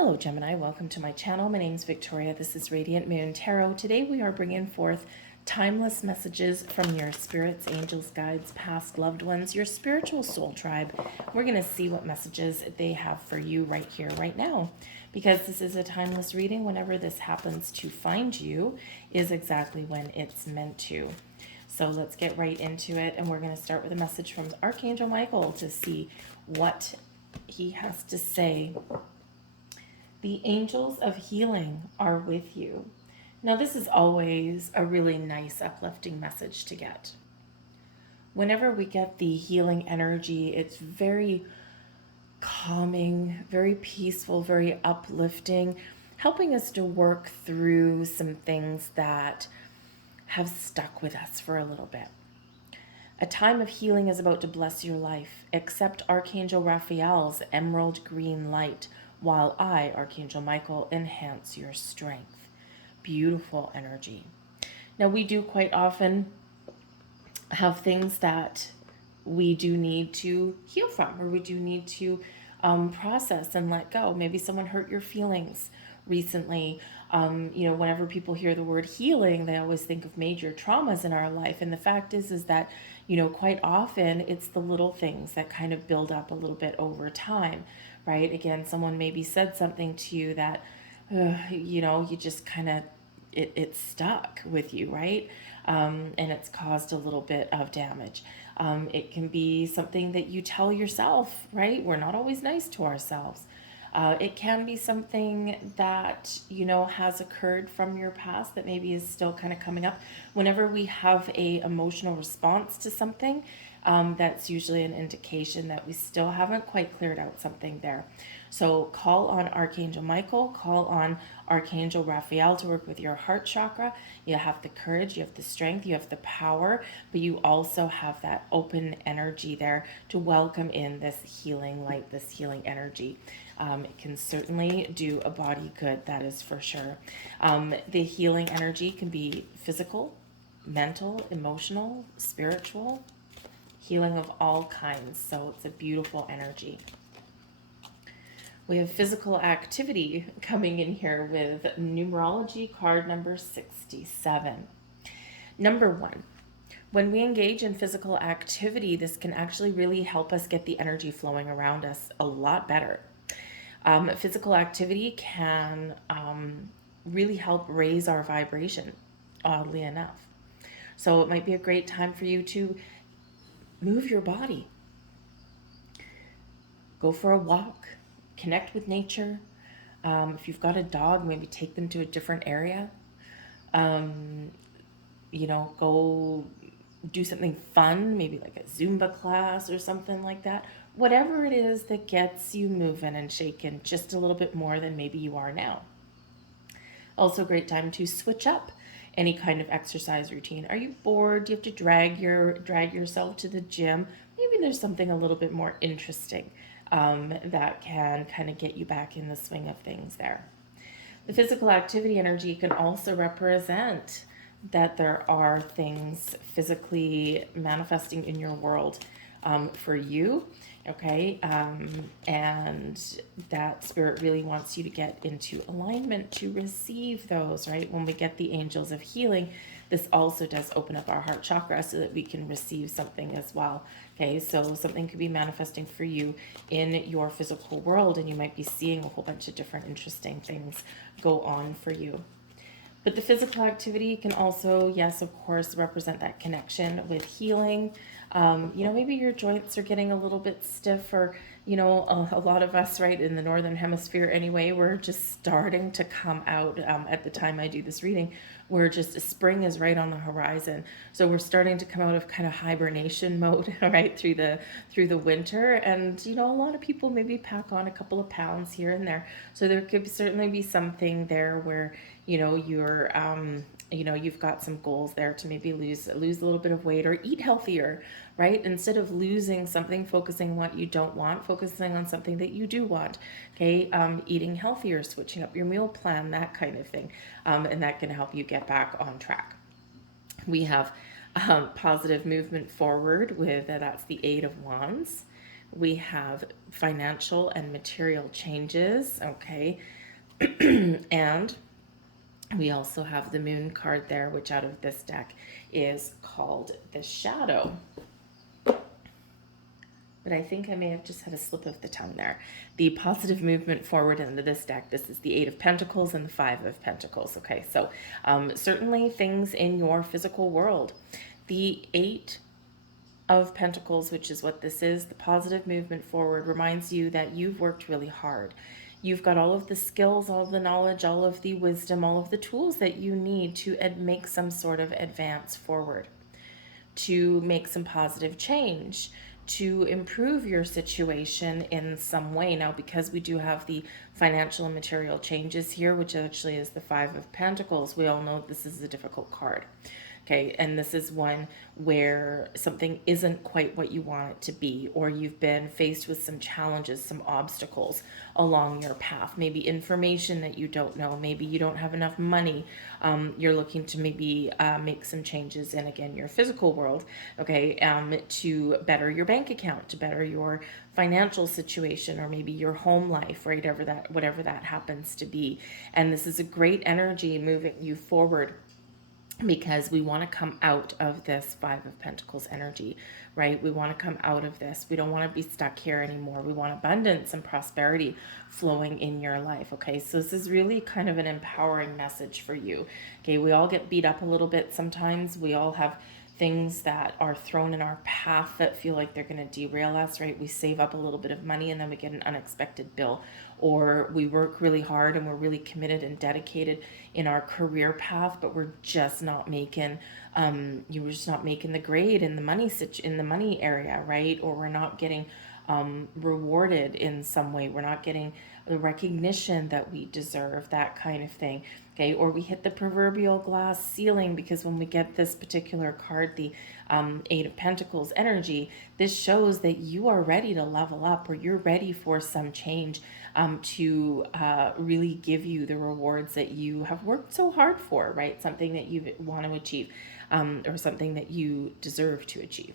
Hello Gemini, welcome to my channel. My name is Victoria. This is Radiant Moon Tarot. Today we are bringing forth timeless messages from your spirits, angels, guides, past loved ones, your spiritual soul tribe. We're going to see what messages they have for you right here, right now. Because this is a timeless reading, whenever this happens to find you is exactly when it's meant to. So let's get right into it, and we're going to start with a message from Archangel Michael to see what he has to say. The angels of healing are with you. Now, this is always a really nice, uplifting message to get. Whenever we get the healing energy, it's very calming, very peaceful, very uplifting, helping us to work through some things that have stuck with us for a little bit. A time of healing is about to bless your life. Accept Archangel Raphael's emerald green light, while I, Archangel Michael, enhance your strength. Beautiful energy. Now, we do quite often have things that we do need to heal from, or we do need to process and let go. Maybe someone hurt your feelings recently. Whenever people hear the word healing, they always think of major traumas in our life. And the fact is that, quite often it's the little things that kind of build up a little bit over time, right? Again, someone maybe said something to you that, you just kind of, it stuck with you, right? And it's caused a little bit of damage. It can be something that you tell yourself, right? We're not always nice to ourselves. It can be something that, has occurred from your past that maybe is still kind of coming up. Whenever we have a emotional response to something, that's usually an indication that we still haven't quite cleared out something there. So call on Archangel Michael, call on Archangel Raphael to work with your heart chakra. You have the courage, you have the strength, you have the power, but you also have that open energy there to welcome in this healing light, this healing energy. It can certainly do a body good, that is for sure. The healing energy can be physical, mental, emotional, spiritual, healing of all kinds. So it's a beautiful energy. We have physical activity coming in here with numerology card number 67. Number 1. When we engage in physical activity, this can actually really help us get the energy flowing around us a lot better. Physical activity can really help raise our vibration, oddly enough. So it might be a great time for you to move your body. Go for a walk, connect with nature. If you've got a dog, maybe take them to a different area. Go do something fun, maybe like a Zumba class or something like that. Whatever it is that gets you moving and shaking just a little bit more than maybe you are now. Also a great time to switch up any kind of exercise routine. Are you bored? Do you have to drag yourself to the gym? Maybe there's something a little bit more interesting that can kind of get you back in the swing of things there. The physical activity energy can also represent that there are things physically manifesting in your world for you, okay? And that spirit really wants you to get into alignment to receive those, right? When we get the angels of healing, this also does open up our heart chakra so that we can receive something as well, okay? So something could be manifesting for you in your physical world, and you might be seeing a whole bunch of different interesting things go on for you. But the physical activity can also, yes, of course, represent that connection with healing. Maybe your joints are getting a little bit stiff, or, a lot of us, right, in the Northern Hemisphere anyway, we're just starting to come out at the time I do this reading. Spring is right on the horizon. So we're starting to come out of kind of hibernation mode, right, through the winter. And, a lot of people maybe pack on a couple of pounds here and there. So there could certainly be something there where, you've got some goals there to maybe lose a little bit of weight or eat healthier, right? Instead of losing something, focusing on what you don't want, focusing on something that you do want, okay? Eating healthier, switching up your meal plan, that kind of thing. And that can help you get back on track. We have positive movement forward with, that's the Eight of Wands. We have financial and material changes, okay? And we also have the moon card there, which out of this deck is called the shadow. But I think I may have just had a slip of the tongue there. The positive movement forward into this deck, this is the Eight of Pentacles and the Five of Pentacles. Okay, so certainly things in your physical world. The Eight of Pentacles, which is what this is, the positive movement forward, reminds you that you've worked really hard. You've got all of the skills, all of the knowledge, all of the wisdom, all of the tools that you need to make some sort of advance forward, to make some positive change, to improve your situation in some way. Now, because we do have the financial and material changes here, which actually is the Five of Pentacles, we all know this is a difficult card. Okay, and this is one where something isn't quite what you want it to be, or you've been faced with some challenges, some obstacles along your path, maybe information that you don't know, maybe you don't have enough money, you're looking to maybe make some changes in, again, your physical world, okay, to better your bank account, to better your financial situation, or maybe your home life, right, whatever that happens to be. And this is a great energy moving you forward, because we want to come out of this Five of Pentacles energy, right? We want to come out of this. We don't want to be stuck here anymore. We want abundance and prosperity flowing in your life, okay? So this is really kind of an empowering message for you, okay? We all get beat up a little bit sometimes. We all have things that are thrown in our path that feel like they're going to derail us, right? We save up a little bit of money and then we get an unexpected bill, or we work really hard and we're really committed and dedicated in our career path, but we're just not making you're just not making the grade in the money area, right? Or we're not getting rewarded in some way. We're not getting the recognition that we deserve, that kind of thing. Okay, or we hit the proverbial glass ceiling, because when we get this particular card, the Eight of Pentacles energy, this shows that you are ready to level up, or you're ready for some change to really give you the rewards that you have worked so hard for, right? Something that you want to achieve, or something that you deserve to achieve.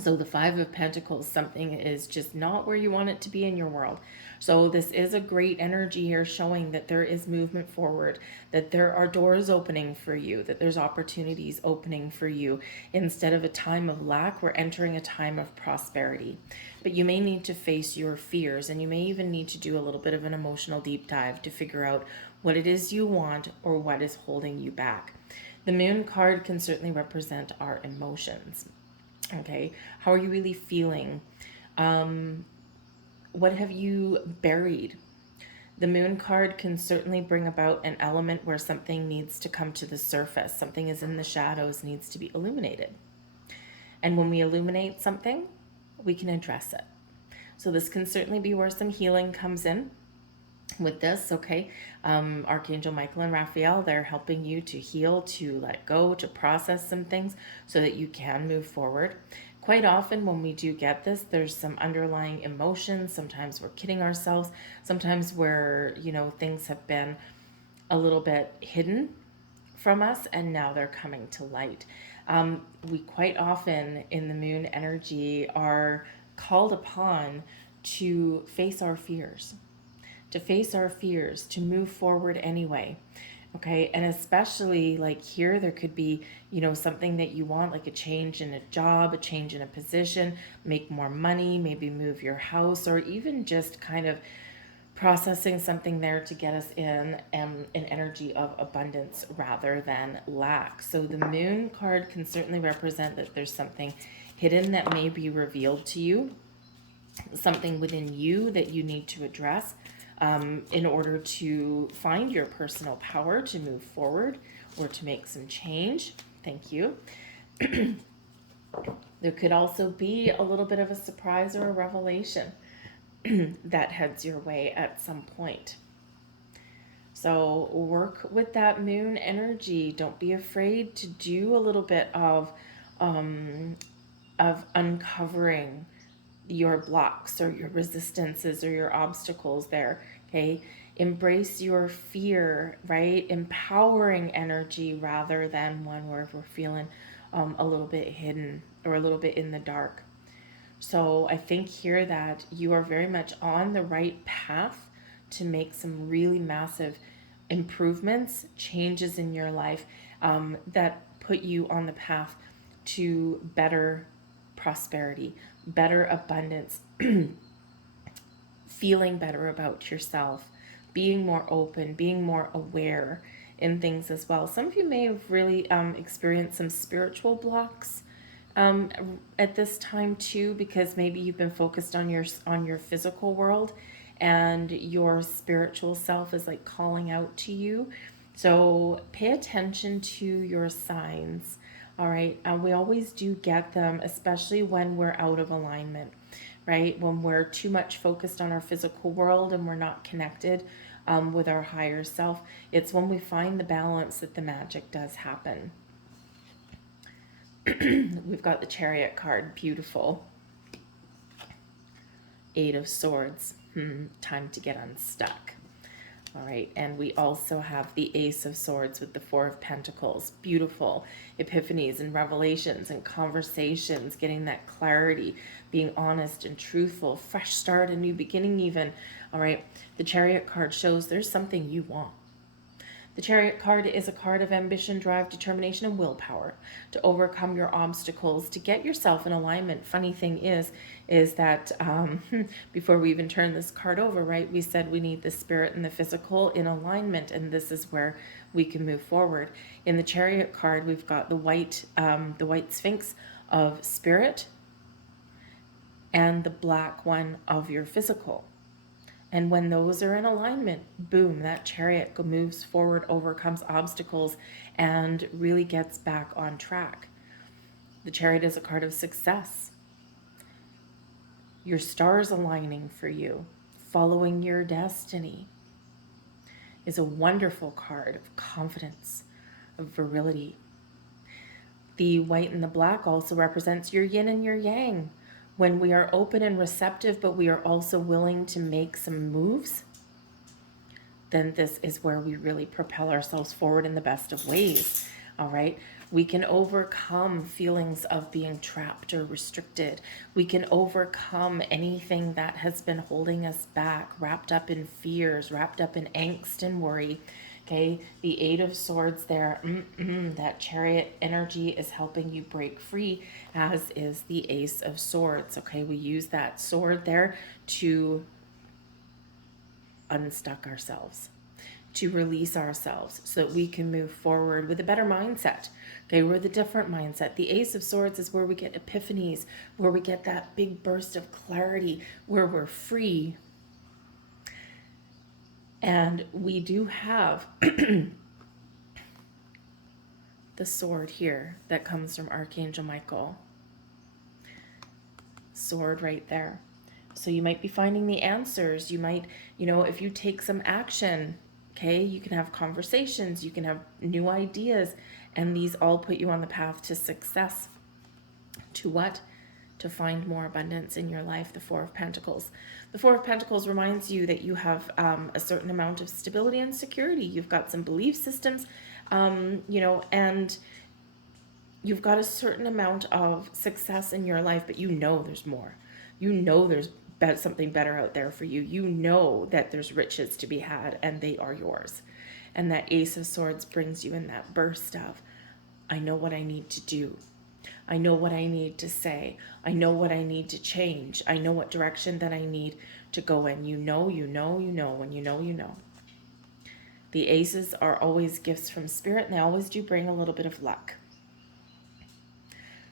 So the Five of Pentacles, something is just not where you want it to be in your world. So this is a great energy here, showing that there is movement forward, that there are doors opening for you, that there's opportunities opening for you. Instead of a time of lack, we're entering a time of prosperity. But you may need to face your fears, and you may even need to do a little bit of an emotional deep dive to figure out what it is you want or what is holding you back. The Moon card can certainly represent our emotions. Okay, how are you really feeling? What have you buried? The Moon card can certainly bring about an element where something needs to come to the surface. Something is in the shadows, needs to be illuminated. And when we illuminate something, we can address it. So this can certainly be where some healing comes in with this, okay? Archangel Michael and Raphael, they're helping you to heal, to let go, to process some things so that you can move forward. Quite often when we do get this, there's some underlying emotions. Sometimes we're kidding ourselves. Sometimes where, things have been a little bit hidden from us and now they're coming to light. We quite often in the Moon energy are called upon to face our fears, to move forward anyway. Okay, and especially like here, there could be, something that you want, like a change in a job, a change in a position, make more money, maybe move your house, or even just kind of processing something there to get us in an energy of abundance rather than lack. So the Moon card can certainly represent that there's something hidden that may be revealed to you, something within you that you need to address in order to find your personal power to move forward or to make some change. Thank you. There could also be a little bit of a surprise or a revelation that heads your way at some point. So work with that Moon energy. Don't be afraid to do a little bit of uncovering your blocks or your resistances or your obstacles there, okay? Embrace your fear, right? Empowering energy rather than one where we're feeling a little bit hidden or a little bit in the dark. So I think here that you are very much on the right path to make some really massive improvements, changes in your life, that put you on the path to better prosperity, better abundance, feeling better about yourself, being more open, being more aware in things as well. Some of you may have really experienced some spiritual blocks um, at this time too, because maybe you've been focused on your physical world, and your spiritual self is like calling out to you. So pay attention to your signs. All right, we always do get them, especially when we're out of alignment, right? When we're too much focused on our physical world and we're not connected with our higher self, it's when we find the balance that the magic does happen. We've got the Chariot card, beautiful. Eight of Swords, time to get unstuck. All right, and we also have the Ace of Swords with the Four of Pentacles. Beautiful epiphanies and revelations and conversations, getting that clarity, being honest and truthful, fresh start, a new beginning even. All right, the Chariot card shows there's something you want. The Chariot card is a card of ambition, drive, determination, and willpower to overcome your obstacles, to get yourself in alignment. Funny thing is that before we even turn this card over, right, we said we need the spirit and the physical in alignment, and this is where we can move forward. In the Chariot card, we've got the white Sphinx of spirit and the black one of your physical. And when those are in alignment, boom, that Chariot moves forward, overcomes obstacles, and really gets back on track. The Chariot is a card of success. Your stars aligning for you, following your destiny, is a wonderful card of confidence, of virility. The white and the black also represents your yin and your yang. When we are open and receptive, but we are also willing to make some moves, then this is where we really propel ourselves forward in the best of ways. All right. We can overcome feelings of being trapped or restricted. We can overcome anything that has been holding us back, wrapped up in fears, wrapped up in angst and worry. Okay, the Eight of Swords there, that Chariot energy is helping you break free, as is the Ace of Swords. Okay, we use that sword there to unstuck ourselves, to release ourselves so that we can move forward with a better mindset. Okay, we're the different mindset. The Ace of Swords is where we get epiphanies, where we get that big burst of clarity, where we're free. And we do have the sword here that comes from Archangel Michael. Sword right there. So you might be finding the answers. You might, if you take some action, okay, you can have conversations, you can have new ideas, and these all put you on the path to success. To what? To find more abundance in your life. The Four of Pentacles. The Four of Pentacles reminds you that you have a certain amount of stability and security. You've got some belief systems, and you've got a certain amount of success in your life, but there's more. There's something better out there for you. That there's riches to be had, and they are yours. And that Ace of Swords brings you in that burst of, I know what I need to do. I know what I need to say. I know what I need to change. I know what direction that I need to go in. When you know. The aces are always gifts from spirit, and they always do bring a little bit of luck.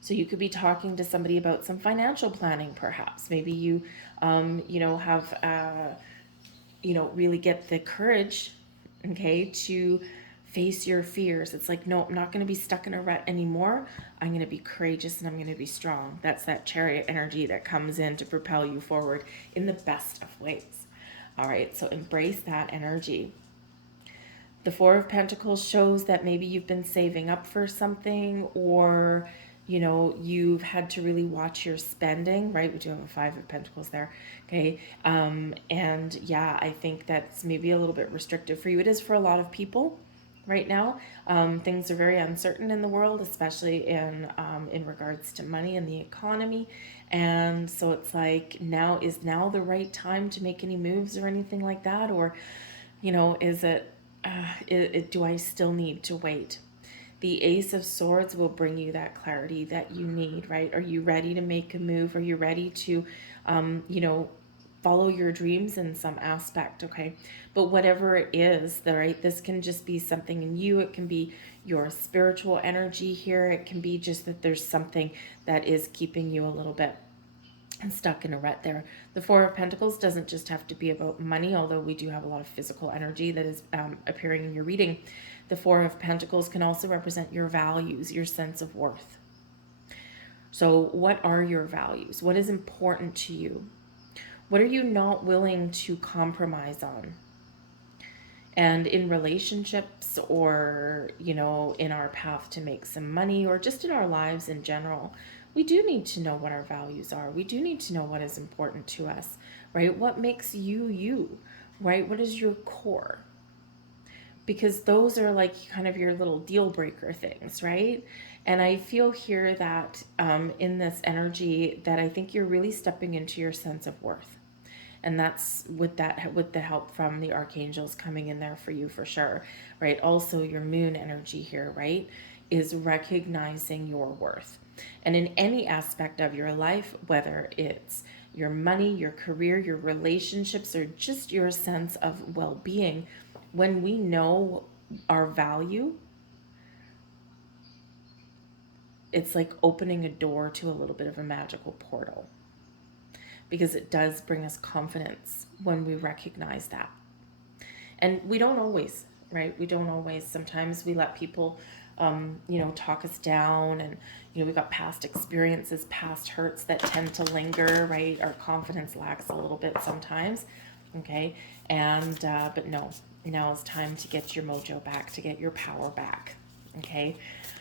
So you could be talking to somebody about some financial planning, perhaps. Maybe you, have, really get the courage, okay, to face your fears. It's like, no, I'm not going to be stuck in a rut anymore. I'm going to be courageous and I'm going to be strong. That's that Chariot energy that comes in to propel you forward in the best of ways. All right, so embrace that energy. The Four of Pentacles shows that maybe you've been saving up for something, or you've had to really watch your spending, right? We do have a Five of Pentacles there, okay? And yeah, I think that's maybe a little bit restrictive for you. It is for a lot of people, right now. Things are very uncertain in the world, especially in regards to money and the economy. And so it's like, now is now the right time to make any moves or anything like that? Or, is do I still need to wait? The Ace of Swords will bring you that clarity that you need, right? Are you ready to make a move? Are you ready to, follow your dreams in some aspect? Okay. But whatever it is, right, this can just be something in you. It can be your spiritual energy here. It can be just that there's something that is keeping you a little bit and stuck in a rut there. The Four of Pentacles doesn't just have to be about money, although we do have a lot of physical energy that is appearing in your reading. The Four of Pentacles can also represent your values, your sense of worth. So what are your values? What is important to you? What are you not willing to compromise on? And in relationships, or, in our path to make some money, or just in our lives in general, we do need to know what our values are. We do need to know what is important to us, right? What makes you, you, right? What is your core? Because those are like kind of your little deal breaker things, right? And I feel here that in this energy that I think you're really stepping into your sense of worth. And that's with the help from the archangels coming in there for you, for sure, right? Also, your moon energy here, right, is recognizing your worth. And in any aspect of your life, whether it's your money, your career, your relationships, or just your sense of well-being, when we know our value, it's like opening a door to a little bit of a magical portal, because it does bring us confidence when we recognize that. And we don't always, right? We don't always. Sometimes we let people, talk us down, and, we got past experiences, past hurts that tend to linger, right? Our confidence lacks a little bit sometimes, okay? And, but no, now is time to get your mojo back, to get your power back, okay?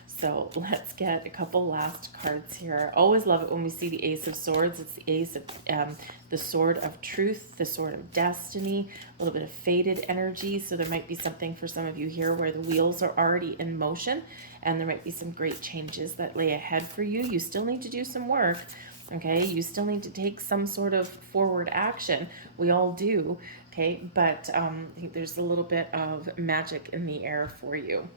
So let's get a couple last cards here. I always love it when we see the Ace of Swords. It's the Ace of the Sword of Truth, the Sword of Destiny, a little bit of faded energy. So there might be something for some of you here where the wheels are already in motion, and there might be some great changes that lay ahead for you. You still need to do some work. Okay, you still need to take some sort of forward action. We all do. Okay, but I think there's a little bit of magic in the air for you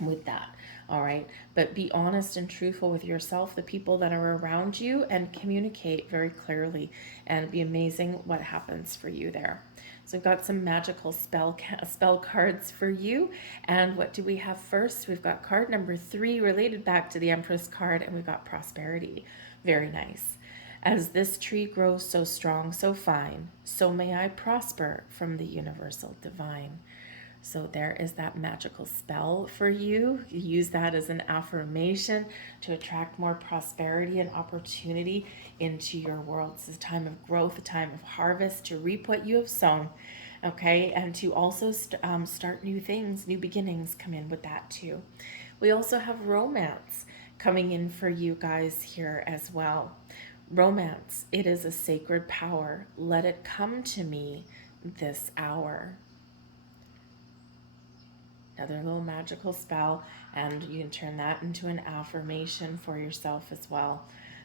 with that. All right, but be honest and truthful with yourself, the people that are around you, and communicate very clearly, and it'd be amazing what happens for you there. So I've got some magical spell cards for you. And what do we have first? We've got card number 3 related back to the Empress card, and we've got prosperity. Very nice. As this tree grows so strong, so fine, so may I prosper from the universal divine. So there is that magical spell for you. You use that as an affirmation to attract more prosperity and opportunity into your world. This is a time of growth, a time of harvest, to reap what you have sown, okay? And to also start new things, new beginnings come in with that too. We also have romance coming in for you guys here as well. Romance, it is a sacred power. Let it come to me this hour. Another little magical spell, and you can turn that into an affirmation for yourself as well.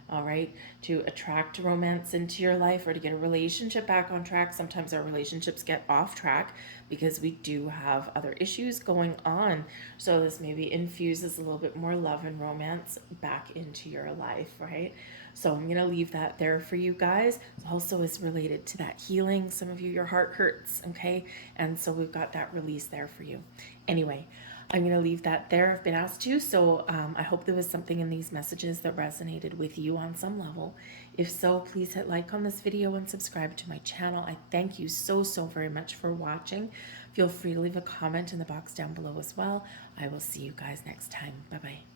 All right, to attract romance into your life, or to get a relationship back on track. Sometimes our relationships get off track because we do have other issues going on. So this maybe infuses a little bit more love and romance back into your life, right? So I'm going to leave that there for you guys. It also is related to that healing. Some of you, your heart hurts, okay? And so we've got that release there for you. Anyway, I'm going to leave that there. I've been asked to, so I hope there was something in these messages that resonated with you on some level. If so, please hit like on this video and subscribe to my channel. I thank you so very much for watching. Feel free to leave a comment in the box down below as well. I will see you guys next time. Bye-bye.